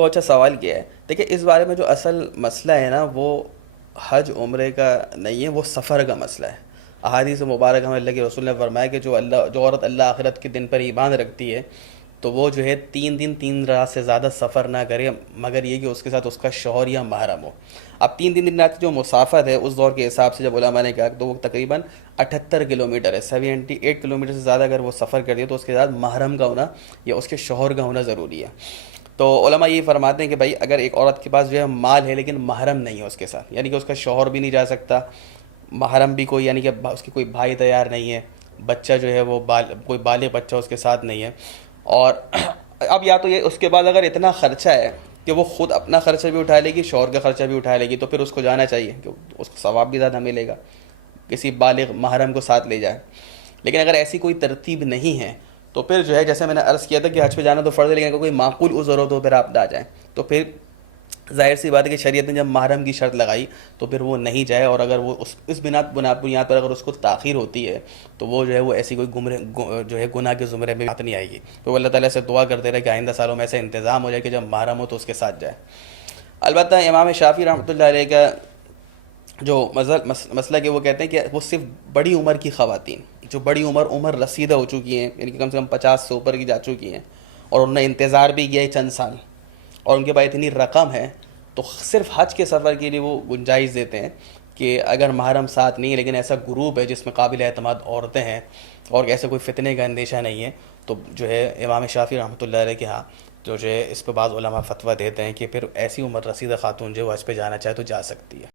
تو اچھا سوال کیا ہے. دیکھیں اس بارے میں جو اصل مسئلہ ہے نا وہ حج عمرے کا نہیں ہے، وہ سفر کا مسئلہ ہے. احادیث مبارکہ میں اللہ کے رسول نے فرمایا کہ جو عورت اللہ آخرت کے دن پر ایمان رکھتی ہے تو وہ جو ہے 3 دن 3 رات سے زیادہ سفر نہ کرے، مگر یہ کہ اس کے ساتھ اس کا شوہر یا محرم ہو. اب 3 دن 3 رات جو مسافت ہے اس دور کے حساب سے جب علماء نے کہا تو وہ تقریباً 78 کلومیٹر ہے. 78 کلومیٹر سے زیادہ اگر وہ سفر کر دے تو اس کے ساتھ محرم کا ہونا یا اس کے شوہر کا ہونا ضروری ہے. تو علماء یہ فرماتے ہیں کہ بھائی اگر ایک عورت کے پاس جو ہے مال ہے لیکن محرم نہیں ہے اس کے ساتھ، یعنی کہ اس کا شوہر بھی نہیں جا سکتا، محرم بھی کوئی یعنی کہ اس کی کوئی بھائی تیار نہیں ہے، بچہ جو ہے وہ کوئی بالغ بچہ اس کے ساتھ نہیں ہے، اور اب یا تو یہ اس کے بعد اگر اتنا خرچہ ہے کہ وہ خود اپنا خرچہ بھی اٹھا لے گی، شوہر کا خرچہ بھی اٹھا لے گی، تو پھر اس کو جانا چاہیے کہ اس کو ثواب بھی زیادہ ملے گا، کسی بالغ محرم کو ساتھ لے جائے. لیکن اگر ایسی کوئی ترتیب نہیں ہے تو پھر جو ہے جیسے میں نے عرض کیا تھا کہ حج پہ جانا تو فرض ہے، لیکن اگر کوئی معقول عذر ہو تو پھر آپ نہ جائیں. تو پھر ظاہر سی بات ہے کہ شریعت نے جب محرم کی شرط لگائی تو پھر وہ نہیں جائے، اور اگر وہ اس بنیاد پر اگر اس کو تاخیر ہوتی ہے تو وہ جو ہے وہ ایسی کوئی جو ہے گناہ کے زمرے میں بات نہیں آئے گی. تو وہ اللہ تعالیٰ سے دعا کرتے رہے کہ آئندہ سالوں میں ایسا انتظام ہو جائے کہ جب محرم ہو تو اس کے ساتھ جائے. البتہ امام شافعی رحمۃ اللہ علیہ کا جو مسئلہ کہ وہ کہتے ہیں کہ وہ صرف بڑی عمر کی خواتین جو بڑی عمر رسیدہ ہو چکی ہیں، یعنی کہ کم سے کم 50 سے اوپر کی جا چکی ہیں، اور انہوں نے انتظار بھی کیا ہے چند سال، اور ان کے پاس اتنی رقم ہے، تو صرف حج کے سفر کے لیے وہ گنجائش دیتے ہیں کہ اگر محرم ساتھ نہیں ہے لیکن ایسا گروپ ہے جس میں قابل اعتماد عورتیں ہیں اور ایسے کوئی فتنے کا اندیشہ نہیں ہے، تو جو ہے امام شافعی رحمۃ اللہ علیہ کے ہاں تو جو ہے اس پہ بعض علماء فتویٰ دیتے ہیں کہ پھر ایسی عمر رسیدہ خاتون جو حج پہ جانا چاہے تو جا سکتی ہے.